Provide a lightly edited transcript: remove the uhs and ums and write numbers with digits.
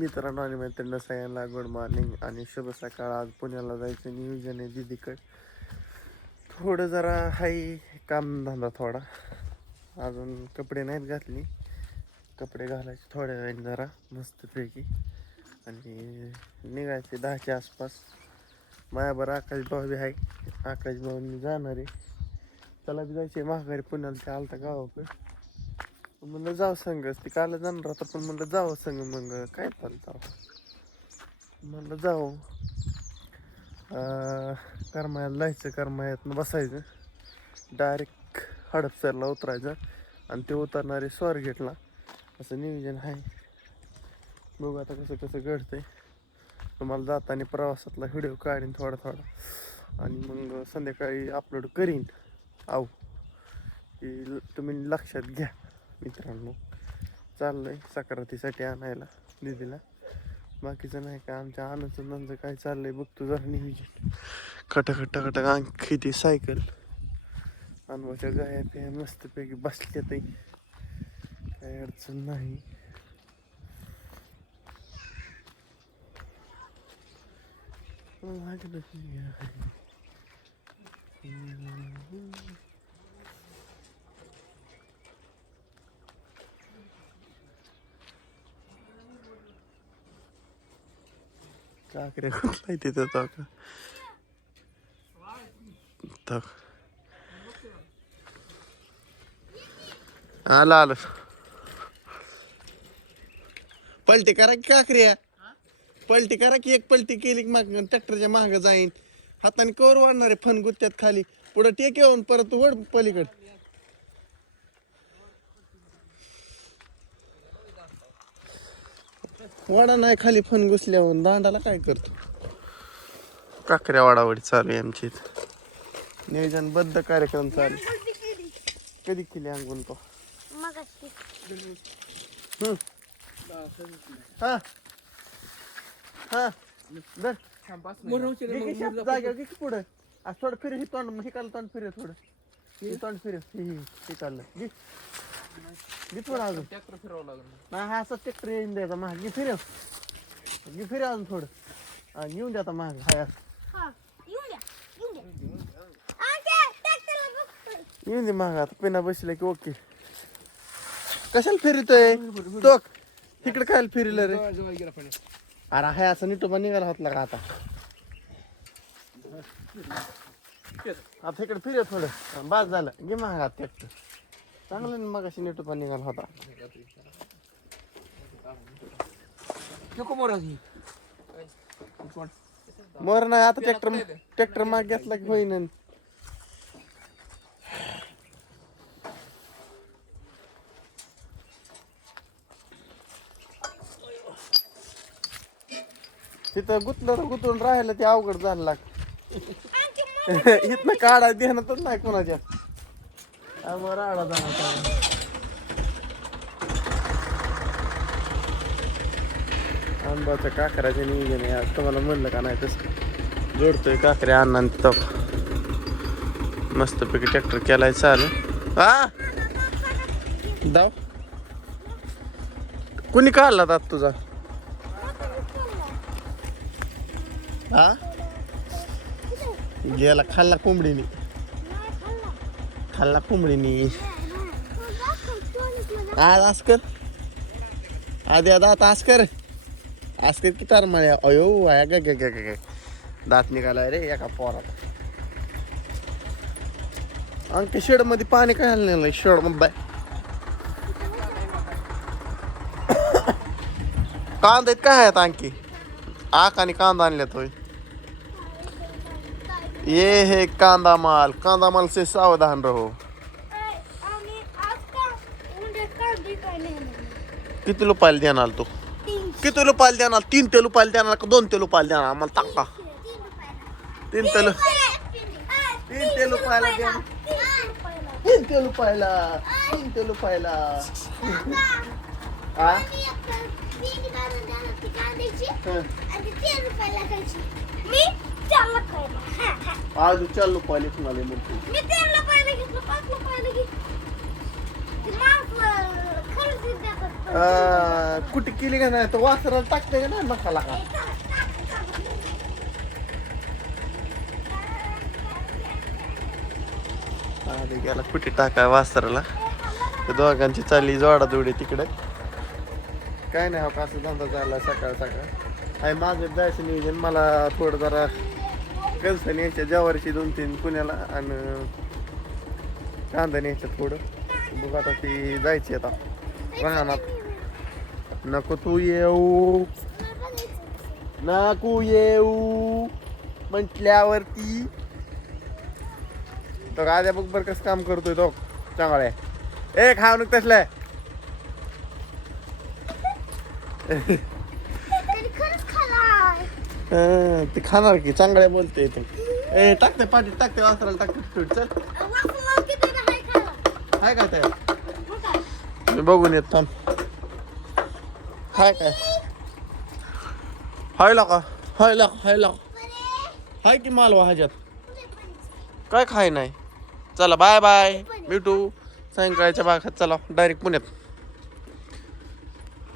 मित्रांनो आणि मैत्रिणी सगळ्यांना गुड मॉर्निंग आणि शुभ सकाळ. आज पुण्याला जायचं नियोजन आहे दीदीकडे. थोडं जरा हाय कामधंदा थोडा. अजून कपडे नाहीत घातली, कपडे घालायचे थोड्या वेळाने जरा मस्तपैकी आणि निघायचे 10च्या आसपास. माझ्याबरोबर आकाश भाऊ बी आहे. आकाश भाऊ जाणार आहे, त्याला बी जायचे माघारी पुण्याला. ते आलता गावाकडे, म्हणलं जाऊ संगच. ती काल जाणार होता पण म्हणलं जावं संग. मग काय चालतं म्हणलं जाऊ. करमाळ्याला जायचं, करमाळ्यातनं बसायचं डायरेक्ट हडपसरला उतरायचं आणि ते उतरणारे स्वारगेटला. असं नियोजन आहे. बघू आता कसं कसं घडतंय. तुम्हाला जाताना प्रवासातला व्हिडिओ काढीन थोडा थोडा आणि मग संध्याकाळी अपलोड करीन. आहो की तुम्ही लक्षात घ्या मित्रांनो. चाललंय सक्रातीसाठी आणायला दीदीला, बाकीचं नाही का. आमच्या आनंद काय चाललंय बघतो जरा नियोजन. खटखट आणखी ती सायकल अनवाच्या गाया त्या मस्तपैकी बसल्यात, काही अडचण नाही. काकऱ्या कुठला तिथं तो आलं पलटी करा की काकऱ्या, पलटी करा की. एक पलटी केली की मग ट्रॅक्टरच्या मागं जाईन. हाताने कवर वाढणारे फन गुत्त्यात खाली पुढं टेक येऊन परत वड पलीकडे. वाडा नाही खाली फन घुसल्यावर दांडाला काय करतो. काकऱ्या वाडावडी चालू आहे आमची इथं. नियोजनबद्ध कार्यक्रम चालू. कधी केली अंगून तो? हा हा धर. जागे पुढं थोडं फिर. ही तोंड हे काल तोंड फिर थोडं. हे तोंड फिर. हे काढलं घे थोडं अजून. ट्रॅक्टर फिरवावं लागलं नाही. हा असं ट्रॅक्टर येऊन द्यायचा महाग. घे फिरव, घे फिर अजून थोडं. येऊन द्या आता महाग. हाय येऊन दे महाग. आता पिना बसले की ओके. कशाला फिरतोय तो? तिकडे खायला फिरलं रे. अरे हाय असं नीटोबा निघाला होतला का आता. आता इकडे फिरव थोडं. बाद झालं. घे महागात ट्रॅक्टर. चांगलं ना मग अशी नीटोबा निघाला होता. मोर नाही आता. ट्रॅक्टर माग घेतला की होईन. तिथं गुतून राहिलं ते अवघड झालं लाग. इथनं काढा देण्यातच नाही कोणाच्या. राडा जाणार. आंबाचं काकऱ्याचे नियोजन आहे आज. तुम्हाला म्हणलं का नाही तसं जोडतोय काकऱ्या अण्णा तप. मस्तपैकी ट्रॅक्टर केलाय चालू. हा दाव कुणी काढला दात तुझा? हा गेला खाल्ला कोंबडीनी. खाल्ला कोंबडीनी. आज आस्कर आधी दात आस्कर आस्कर की तार माळ्या. अयो वाया ग दात निघालाय रे एका पोरात. आणखी शेड मध्ये पाणी काय आलं शेड मध्ये. कांदा काय आहेत आणखी? आक आणि कांदा आणल्या तो. ये है कांदा माल से सावधान रहो. किती रुपयाला देणार तू? किती रुपयाला देणार? 3 ते रुपयाला देणार का 2 ते रुपयाला देणार? मला टाका. 3 ते रुपयाला देणार. 3 ते रुपयाला. हा आज 4 रुपयाला कुणाला म्हणतो. कुठे केली का नाही तर वासराला टाकते का नाही मसाला का अरे गेला कुठे टाकाय वासराला तर दोघांची चालली जोडाजोडी तिकडे काय नाही हो असं धंदा चालला सकाळ सकाळ आणि माझं जायचं नियोजन मला थोडं जरा कणसं न्यायच्या ज्वारीची 2-3 पुण्याला आणि कांदा न्यायचं थोडं बघ आता ती जायची आता राहणार नको तू येऊ नको येऊ म्हटल्यावरती तो आद्या बघ बरं कसं काम करतोय तो चांगला आहे ए खाऊ नको तसलं ते खाणार की चांगल्या बोलते तू ए टाकते पाठी टाकते वासराला टाकते चल हाय काय त्या मी बघून येत थांब हाय काय हाय हाय की मालवा ह्याच्यात काय खाय नाही चला बाय बाय भेटू सायंकाळच्या भागात चला डायरेक्ट पुण्यात